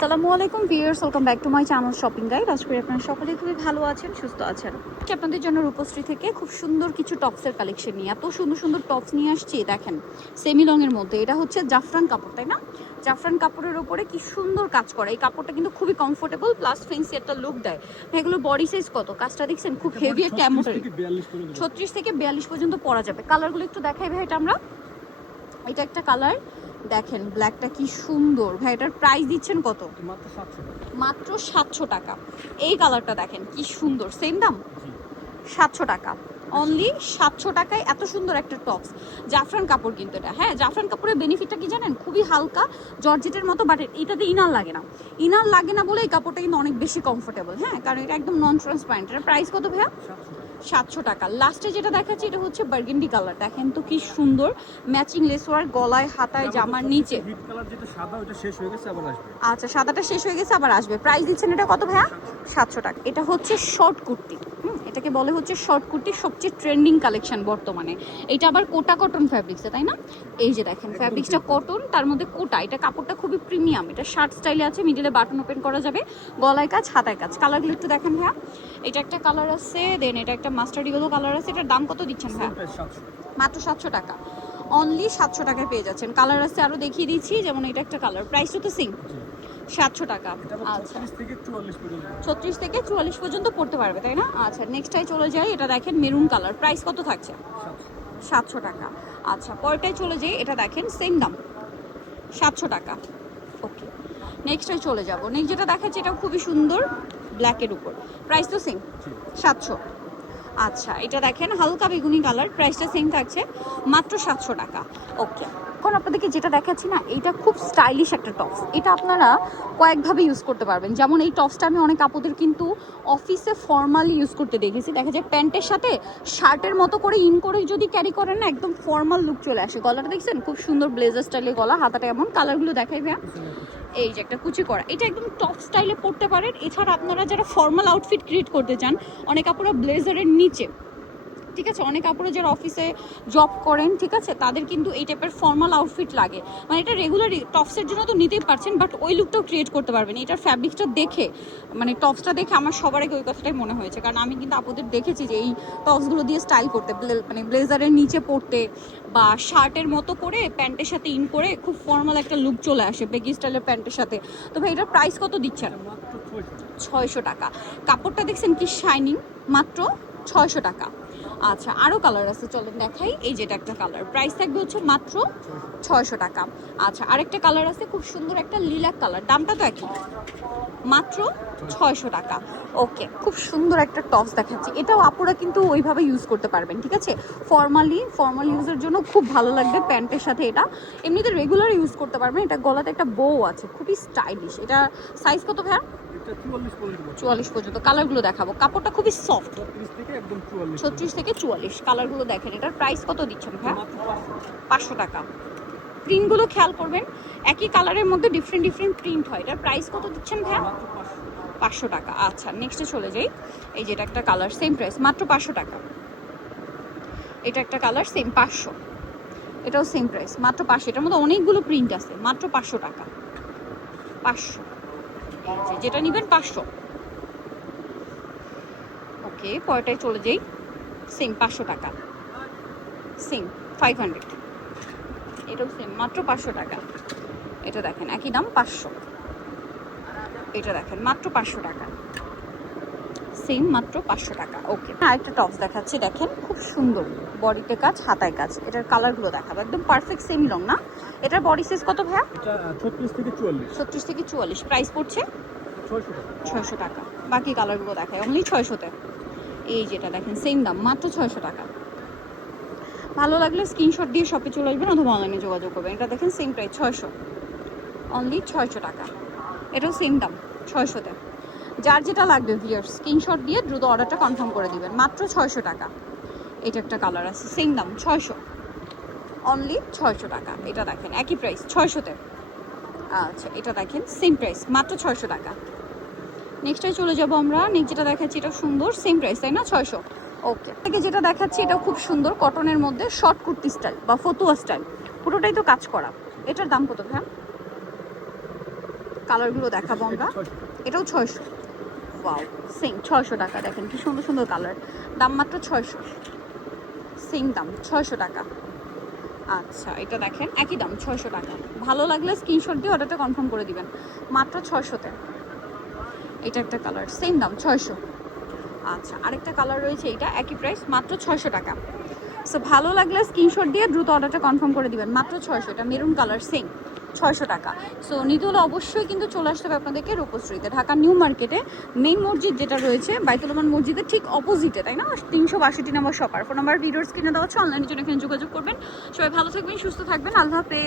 আসসালামু আলাইকুম viewers, welcome back to my channel shopping guide. আশা করি আপনারা সকলেই খুবই ভালো আছেন, সুস্থ আছেন। আপনাদের জন্য রূপশ্রী থেকে খুব সুন্দর কিছু টপসের কালেকশন নিয়ে এত সুন্দর সুন্দর টপস নিয়ে আসছি। দেখেন সেমি লংয়ের মধ্যে, এটা হচ্ছে জাফরান কাপড়, তাই না? জাফরান কাপড়ের উপরে কি সুন্দর কাজ করা। এই কাপড়টা কিন্তু খুবই কমফোর্টেবল প্লাস ফেন্সি একটা লুক দেয়। এগুলো বডি সাইজ কত? কাজটা দেখছেন, খুব হেভি একটা এমব্রয়ডারি। 36 থেকে 42 পর্যন্ত পরা যাবে। কালারগুলো একটু দেখাই ভাই। এটা একটা কালার দেখেন, ব্ল্যাকটা কি সুন্দর ভাই। এটার প্রাইস দিচ্ছেন কত? মাত্র 700 টাকা। এই কালারটা দেখেন কি সুন্দর, সেম দাম 700 টাকা, অনলি 700 টাকায় এত সুন্দর একটা টপস। জাফরান কাপড় কিন্তু এটা, হ্যাঁ জাফরান কাপড়ের বেনিফিটটা কি জানেন? খুবই হালকা জর্জেটের মতো, বাট এটাতে ইনার লাগে না। ইনার লাগে না বলে এই কাপড়টা কিন্তু অনেক বেশি কমফোর্টেবল, হ্যাঁ, কারণ এটা একদম নন ট্রান্সপারেন্ট। এটার প্রাইস কত ভাইয়া? 700 টাকা। লাস্টে যেটা দেখাচ্ছি এটা হচ্ছে বার্গেন্ডি কালার, দেখেন তো কি সুন্দর ম্যাচিং লেস ওয়ার্ক, গলায় হাতায় জামার নিচে। আচ্ছা, সাদাটা শেষ হয়ে গেছে, আবার আসবে। প্রাইস দিচ্ছেন এটা কত ভাইয়া? 700 টাকা। এটা হচ্ছে শর্ট কুর্তি, এটাকে বলে হচ্ছে শর্ট কুর্তি, সবচেয়ে ট্রেন্ডিং কালেকশন বর্তমানে। এটা আবার কোটা কটন ফ্যাব্রিক্সে, তাই না? এই যে দেখেন ফ্যাব্রিক্সটা কটন, তার মধ্যে কোটা। এটা কাপড়টা খুবই প্রিমিয়াম। এটা শার্ট স্টাইলে আছে, মিডিলে বাটন ওপেন করা যাবে, গলায় কাজ হাতায় কাজ। কালারগুলো একটু দেখেন ভাইয়া। এটা একটা কালার আছে, দেন এটা একটা মাস্টার্ড ইয়েলো কালার আছে। এটার দাম কত দিচ্ছেন ভাইয়া? মাত্র 700 টাকা, অনলি 700 টাকায় পেয়ে যাচ্ছেন। কালার আছে আরো দেখিয়ে দিচ্ছি, যেমন এটা একটা কালার। প্রাইসটা তো সেম 700 টাকা। আচ্ছা, 36 থেকে 44 পর্যন্ত পড়তে পারবে, তাই না? আচ্ছা, নেক্সটটাই চলে যাই। এটা দেখেন মেরুন কালার, প্রাইস কত থাকছে? 700 টাকা। আচ্ছা, পরেরটাই চলে যাই। এটা দেখেন সেম দাম 700 টাকা। ওকে, নেক্সটটাই চলে যাব। নেক্সট যেটা দেখাচ্ছি এটা খুবই সুন্দর, ব্ল্যাকের উপর, প্রাইস তো সেম 700। আচ্ছা, এটা দেখেন হালকা বেগুনি কালার, প্রাইসটা সেম থাকছে মাত্র 700 টাকা। ওকে, এখন আপনাদেরকে যেটা দেখাচ্ছি না, এইটা খুব স্টাইলিশ একটা টপস। এটা আপনারা কয়েকভাবে ইউজ করতে পারবেন। যেমন এই টপসটা আমি অনেক আপুদের কিন্তু অফিসে ফর্মালি ইউজ করতে দেখেছি। দেখা যায় প্যান্টের সাথে শার্টের মতো করে ইন করে যদি ক্যারি করেন না, একদম ফর্মাল লুক চলে আসে। গলাটা দেখছেন খুব সুন্দর ব্লেজার স্টাইলের গলা, হাতাটা এমন। কালারগুলো দেখাই ভাইয়া। এই যে একটা কুচি করা, এটা একদম টপ স্টাইলে পরতে পারেন। এছাড়া আপনারা যারা ফর্মাল আউটফিট ক্রিয়েট করতে চান, অনেক আপুরা ব্লেজারের নিচে, ঠিক আছে, অনেক আপুরা যারা অফিসে জব করেন, ঠিক আছে, তাদের কিন্তু এই টাইপের ফর্মাল আউটফিট লাগে। মানে এটা রেগুলার টপসের জন্য তো নিতেই পারছেন, বাট ওই লুকটাও ক্রিয়েট করতে পারবেন। এটার ফ্যাব্রিকটা দেখে, মানে টপসটা দেখে আমার সবার আগে ওই কথাটাই মনে হয়েছে, কারণ আমি কিন্তু আপুদের দেখেছি যে এই টপসগুলো দিয়ে স্টাইল করতে, মানে ব্লেজারের নিচে পরতে বা শার্টের মতো করে প্যান্টের সাথে ইন করে খুব ফর্মাল একটা লুক চলে আসে বেগি স্টাইলের প্যান্টের সাথে। তো ভাই এটার প্রাইস কত দিচ্ছেন? 600 টাকা। কাপড়টা দেখছেন কি শাইনিং, মাত্র 600 টাকা। আচ্ছা, আরও কালার আছে, চলেন দেখাই। এই যেটা একটা কালার, প্রাইস থাকবে হচ্ছে মাত্র 600 টাকা। আচ্ছা, আরেকটা কালার আছে খুব সুন্দর একটা লিলাক কালার, দামটা তো একই, মাত্র 600 টাকা। ওকে, খুব সুন্দর একটা টপস দেখাচ্ছি। এটাও আপুরা কিন্তু ওইভাবে ইউজ করতে পারবেন, ঠিক আছে, ফর্মাল ইউজের জন্য খুব ভালো লাগবে প্যান্টের সাথে। এটা এমনিতে রেগুলার ইউজ করতে পারবেন। এটা গলাতে একটা বউ আছে, খুবই স্টাইলিশ। এটা সাইজ কত ভাইয়া? 44 পর্যন্ত। কালারগুলো দেখাবো, কাপড়টা খুবই সফট। 36 থেকে 44 কালারগুলো দেখেন। এটার প্রাইস কত দিচ্ছেন ভাইয়া? 500 টাকা। প্রিন্টগুলো খেয়াল করবেন, একই কালারের মধ্যে ডিফারেন্ট ডিফারেন্ট প্রিন্ট হয়। এটার প্রাইস কত দিচ্ছেন ভাইয়া? 500 টাকা। আচ্ছা, নেক্সটে চলে যাই। এই যে এটা একটা কালার, সেম প্রাইস, মাত্র 500 টাকা। এটা একটা কালার, সেম 500। এটাও সেম প্রাইস, মাত্র 500। এটার মধ্যে অনেকগুলো প্রিন্ট আছে, মাত্র 500 টাকা। 500, যেটা নেবেন 500। ওকে, পরেরটায় চলে যাই। সেম 500 টাকা, সেম 500। এটাও সেম, মাত্র 500 টাকা। এটা দেখেন একই দাম 500। এটা দেখেন মাত্র 500 টাকা, সেম মাত্র 500 টাকা। ওকে, আরেকটা টপস দেখাচ্ছি, দেখেন খুব সুন্দর, বডিতে কাজ হাতায় কাজ। এটার কালারগুলো দেখাবো, একদম পারফেক্ট সেমি লং না? এটার বডি সাইজ কত ভাইয়া? 36 থেকে 44। 36 থেকে 44, প্রাইস পড়ছে 600 টাকা। বাকি কালারগুলো দেখায় অনলি 600-তে। এই যেটা দেখেন সেম দাম, মাত্র 600 টাকা। ভালো লাগলে স্ক্রিনশট দিয়ে শপে চলে আসবেন অথবা অনলাইনে যোগাযোগ করবেন। এটা দেখেন সেম প্রাইস 600, অনলি 600 টাকা। এটাও সেম দাম 600-তে। যার যেটা লাগবে ভিউয়ার্স স্ক্রিনশট দিয়ে দ্রুত অর্ডারটা কনফার্ম করে দিবেন, মাত্র 600 টাকা। এটা একটা কালার আছে, সেম দাম 600, অনলি 600 টাকা। এটা দেখেন একই প্রাইস 600-তে। আচ্ছা, এটা দেখেন সেম প্রাইস, মাত্র 600 টাকা। নেক্সটটাই চলে যাবো আমরা। নেক্সট যেটা দেখাচ্ছি এটা সুন্দর, সেম প্রাইস তাই না, 600। ওকে, থেকে যেটা দেখাচ্ছি এটা খুব সুন্দর কটনের মধ্যে শর্ট কুর্তি স্টাইল বা ফতুয়া স্টাইল, পুরোটাই তো কাজ করা। এটার দাম কত ভাই? কালারগুলো দেখাবো আমরা। এটাও 600। ওয়াও, সেম 600 টাকা। দেখেন কি সুন্দর সুন্দর কালার, দাম মাত্র 600। সেম দাম 600 টাকা। আচ্ছা, এটা দেখেন একই দাম 600 টাকা। ভালো লাগলে স্ক্রিনশট দিয়ে অর্ডারটা কনফার্ম করে দিবেন মাত্র 600-তে। এটা একটা কালার, সেম দাম 600। আচ্ছা, আরেকটা কালার রয়েছে, এটা একই প্রাইস, মাত্র 600 টাকা। সো ভালো লাগলে স্ক্রিনশট দিয়ে দ্রুত অর্ডারটা কনফার্ম করে দিবেন মাত্র 600। এটা মেরুন কালার, সেম 600 টাকা। সো নিতে হলে অবশ্যই কিন্তু চলে আসতে হবে আপনাদেরকে রূপশ্রীতে, ঢাকা নিউ মার্কেটে মেইন মসজিদ যেটা রয়েছে বাইতুল আমান মসজিদের ঠিক অপোজিটে, তাই না? 362 নম্বর শপার। ফোন নাম্বার ভিডিওর স্ক্রিনে দেওয়া আছে, অনলাইনের জন্য এখানে যোগাযোগ করবেন। সবাই ভালো থাকবেন, সুস্থ থাকবেন, আল্লাহ হাফেজ।